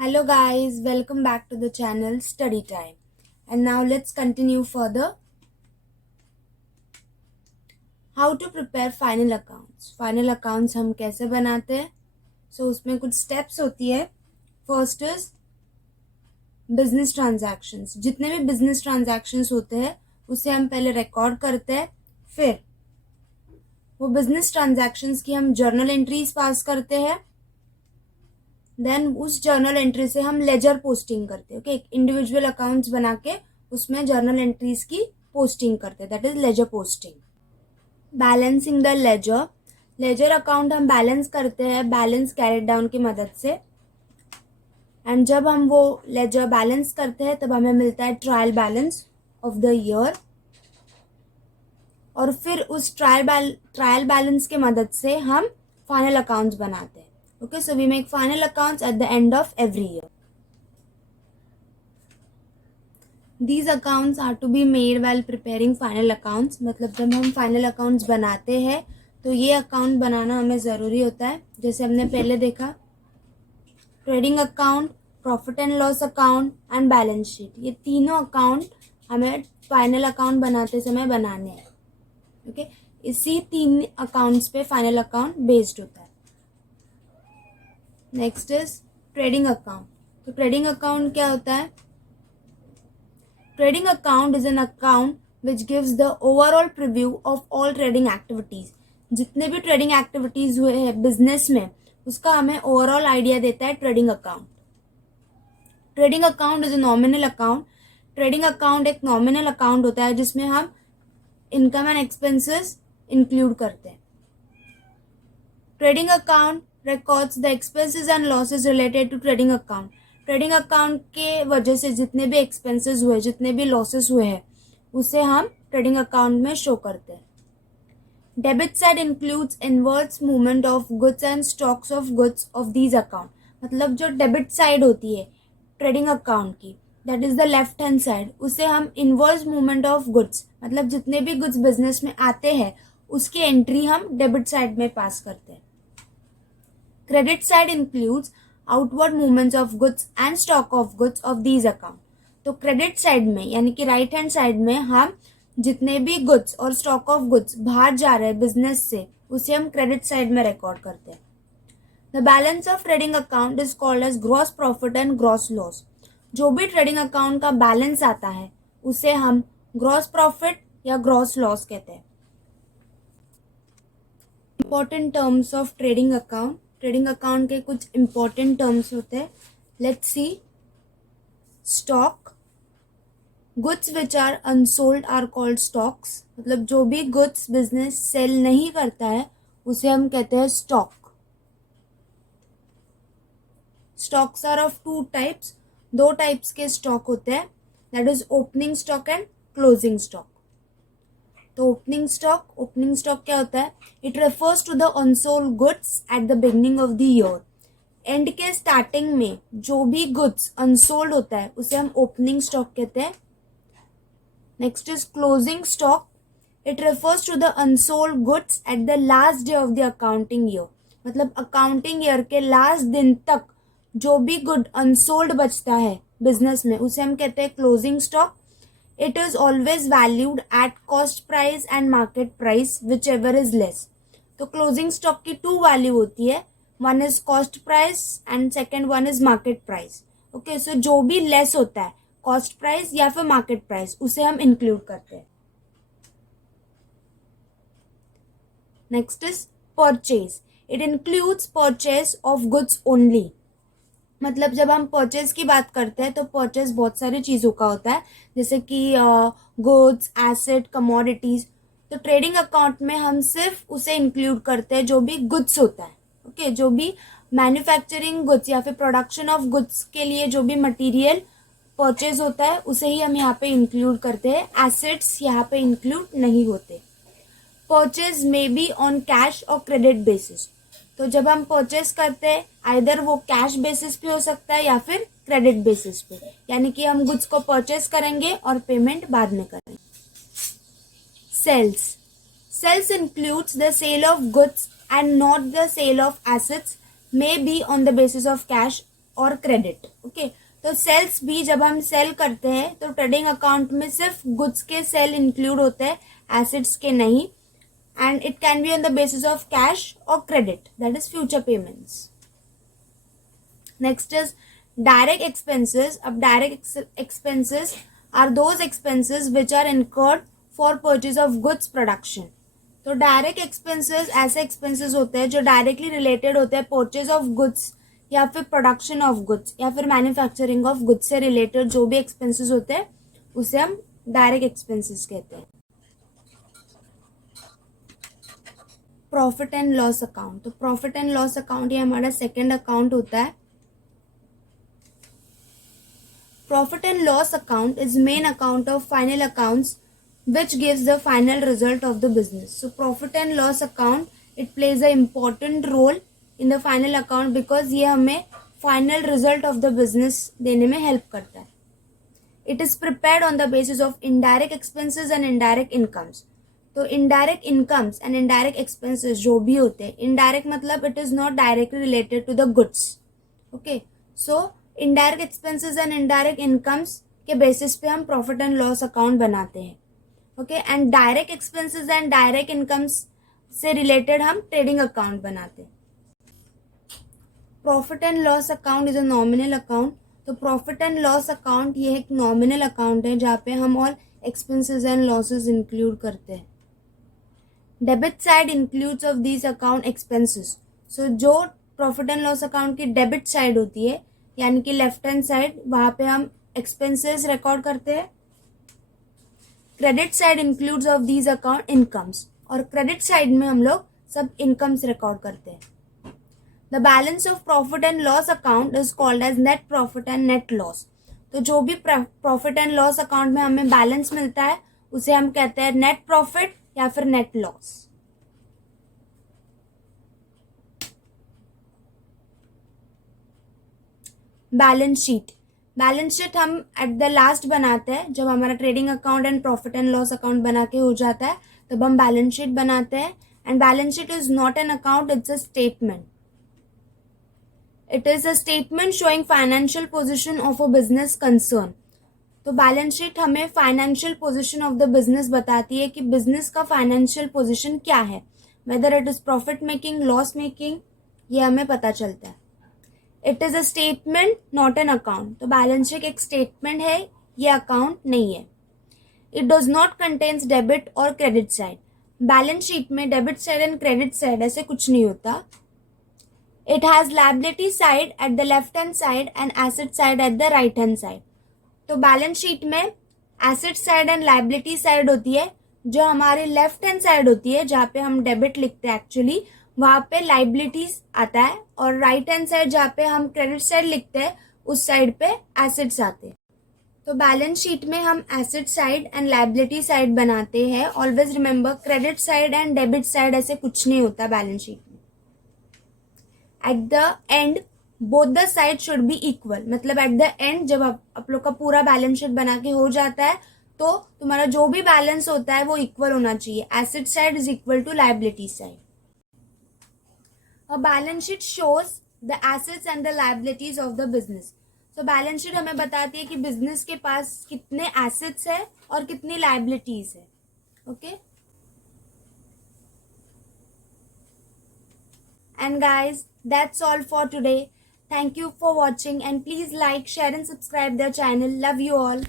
Hello guys, welcome back to the channel Study Time. And now let's continue further. How to prepare final accounts. Final accounts हम कैसे बनाते हैं? So उसमें कुछ steps होती है. First is business transactions. जितने भी business transactions होते हैं उसे हम पहले record करते हैं. फिर वो business transactions की हम journal entries पास करते हैं. देन उस जर्नल एंट्री से हम लेजर पोस्टिंग करते हैं. ओके, इंडिविजुअल अकाउंट्स बना के उसमें जर्नल एंट्रीज की पोस्टिंग करते हैं. That is ledger posting. Balancing the ledger. Ledger account हम बैलेंस करते हैं बैलेंस कैरेट डाउन की मदद से. एंड जब हम वो लेजर बैलेंस करते हैं तब हमें मिलता है trial balance of the year. और फिर उस ट्रायल बैलेंस की मदद से हम फाइनल अकाउंट्स बनाते हैं. Okay, so we make final accounts at the end of every year. These accounts are to be made while preparing final accounts. मतलब जब हम final accounts बनाते हैं तो ये account बनाना हमें ज़रूरी होता है. जैसे हमने पहले देखा trading account, profit and loss account and balance sheet. ये तीनों अकाउंट हमें फाइनल अकाउंट बनाते समय बनाने हैं. ओके, इसी तीन अकाउंट्स पे फाइनल अकाउंट बेस्ड होता है. Next is trading account. तो ट्रेडिंग अकाउंट क्या होता है? Trading account is an account which gives the overall preview of all trading activities. जितने भी ट्रेडिंग एक्टिविटीज हुए हैं बिजनेस में उसका हमें ओवरऑल आइडिया देता है trading account. Trading account is a nominal account. Trading account एक नॉमिनल अकाउंट होता है जिसमें हम इनकम एंड एक्सपेंसेस इंक्लूड करते हैं. Trading account records the expenses and losses related to trading account. Trading account के वजह से जितने भी एक्सपेंसेस हुए, जितने भी लॉसेस हुए हैं उसे हम ट्रेडिंग अकाउंट में शो करते हैं. Debit side includes inverse movement of goods and stocks of goods of these account. मतलब जो डेबिट साइड होती है ट्रेडिंग अकाउंट की, that is the left hand side, उसे हम इनवर्स मूवमेंट ऑफ गुड्स, मतलब जितने भी गुड्स बिजनेस में आते हैं उसकी एंट्री हम डेबिट साइड में पास करते हैं. Credit side includes outward movements of goods and stock of goods of these account. तो क्रेडिट साइड में यानी कि राइट हैंड साइड में हम जितने भी गुड्स और स्टॉक ऑफ गुड्स बाहर जा रहे हैं बिजनेस से उसे हम क्रेडिट साइड में रिकॉर्ड करते हैं. The balance of trading account is called as gross profit and gross loss. जो भी ट्रेडिंग अकाउंट का बैलेंस आता है उसे हम ग्रॉस प्रॉफिट या ग्रॉस लॉस कहते हैं. Important terms of trading account. Trading account के कुछ इंपॉर्टेंट टर्म्स होते हैं. Let's see. Stock. Goods which are unsold are called stocks. मतलब जो भी गुड्स बिजनेस सेल नहीं करता है उसे हम कहते हैं stock. Stocks are of two types. दो टाइप्स के स्टॉक होते हैं. That is opening stock and closing stock. तो ओपनिंग स्टॉक क्या होता है? It refers to the unsold goods at the beginning of the year. End के स्टार्टिंग में जो भी गुड्स अनसोल्ड होता है उसे हम ओपनिंग स्टॉक कहते हैं. Next is closing stock. It refers to the unsold goods at the last day of the accounting year. मतलब अकाउंटिंग ईयर के लास्ट दिन तक जो भी गुड अनसोल्ड बचता है बिजनेस में उसे हम कहते हैं closing stock. It is always valued at cost price and market price, whichever is less. तो closing stock की two value होती है. One is cost price and second one is market price. Okay, so जो भी less होता है cost price या फिर market price उसे हम include करते हैं. Next is purchase. It includes purchase of goods only. मतलब जब हम परचेज की बात करते हैं तो परचेज बहुत सारी चीज़ों का होता है जैसे कि गुड्स, एसेट, कमोडिटीज. तो ट्रेडिंग अकाउंट में हम सिर्फ उसे इंक्लूड करते हैं जो भी गुड्स होता है. ओके, जो भी मैन्युफैक्चरिंग गुड्स या फिर प्रोडक्शन ऑफ गुड्स के लिए जो भी मटेरियल परचेज होता है उसे ही हम यहाँ पे इंक्लूड करते हैं. एसेट्स यहाँ पे इंक्लूड नहीं होते. Purchase may be on cash और क्रेडिट बेसिस. तो जब हम परचेस करते हैं आइदर वो कैश बेसिस पे हो सकता है या फिर क्रेडिट बेसिस पे, यानी कि हम गुड्स को परचेस करेंगे और पेमेंट बाद में करेंगे. Sales. Sales includes the sale of goods and not the sale of assets, may be on the basis of cash और क्रेडिट. ओके, तो सेल्स भी जब हम सेल करते हैं तो ट्रेडिंग अकाउंट में सिर्फ गुड्स के सेल इंक्लूड होते हैं, एसेट्स के नहीं. And it can be on the basis of cash और credit, that is future payments. Next is direct expenses. अब direct expenses are those expenses which are incurred for purchase of goods production. तो direct expenses ऐसे expenses होते हैं जो directly related होते हैं purchase of goods या फिर प्रोडक्शन ऑफ गुड्स या फिर मैन्युफैक्चरिंग ऑफ गुड्स से रिलेटेड जो भी एक्सपेंसेस होते हैं उसे हम डायरेक्ट एक्सपेंसेस कहते हैं. Profit and loss account. तो प्रॉफिट एंड लॉस अकाउंट ये हमारा सेकेंड अकाउंट होता है. Profit and loss account is main account of final accounts which gives the final result of the business. So profit and loss account, it plays a important role in the final account because ये हमें final result of the business देने में help करता है. It is prepared on the basis of indirect expenses and indirect incomes. तो indirect incomes and indirect expenses जो भी होते हैं, indirect मतलब it is not directly related to the goods. Okay, so indirect expenses and indirect incomes के basis पे हम profit and loss account बनाते हैं. Okay, and direct expenses and direct incomes से रिलेटेड हम ट्रेडिंग अकाउंट बनाते हैं. Profit and loss account is a nominal account. तो प्रॉफिट एंड लॉस अकाउंट ये एक नॉमिनल अकाउंट है जहाँ पे हम all expenses and losses include करते हैं. Debit side includes of this account expenses. So जो प्रॉफिट एंड लॉस अकाउंट की डेबिट साइड होती है यानी कि लेफ्ट हैंड साइड, वहाँ पे हम एक्सपेंसेस रिकॉर्ड करते हैं. Credit side includes of these account incomes, और क्रेडिट साइड में हम लोग सब इनकम्स रिकॉर्ड करते हैं. The balance of profit and loss account is called as net profit and net loss. तो जो भी प्रॉफिट एंड लॉस अकाउंट में हमें बैलेंस मिलता है उसे हम कहते हैं नेट प्रॉफिट या फिर net loss. Balance sheet. Balance sheet हम एट द लास्ट बनाते हैं. जब हमारा trading account and profit and loss account बना के हो जाता है तब हम बैलेंस शीट बनाते हैं. And balance sheet is not an account, it's a statement. It is a statement showing financial position of a business concern. तो बैलेंस शीट हमें financial position of the business बताती है कि बिजनेस का financial position क्या है, whether it is profit making, loss making, ये हमें पता चलता है. It is a statement not an account. तो बैलेंस शीट एक स्टेटमेंट है, ये अकाउंट नहीं है. It does not contains debit और क्रेडिट साइड. बैलेंस शीट में debit side and credit side ऐसे कुछ नहीं होता. It has liability side at the left hand side and asset side at the right hand side. तो balance sheet में asset side and liability side होती है जो हमारी लेफ्ट हैंड साइड होती है, जहाँ पे हम डेबिट लिखते हैं एक्चुअली, वहाँ पे लाइबिलिटीज आता है. और राइट हैंड साइड जहाँ पे हम क्रेडिट साइड लिखते हैं उस साइड पे एसेट्स आते हैं. तो बैलेंस शीट में हम asset side and liability side बनाते हैं. Always remember, credit side and debit side ऐसे कुछ नहीं होता बैलेंस शीट में. At the end both the side should be equal. मतलब एट द एंड जब आप लोग का पूरा बैलेंस शीट बना के हो जाता है तो तुम्हारा जो भी बैलेंस होता है वो इक्वल होना चाहिए. Asset side is equal to liability side. A balance sheet shows the assets and the liabilities of the business. So balance sheet हमें बताती है कि बिजनेस के पास कितने एसेट्स है और कितनी लाइबिलिटीज है. Okay, and guys that's all for today. Thank you for watching and please like, share and subscribe their channel. Love you all.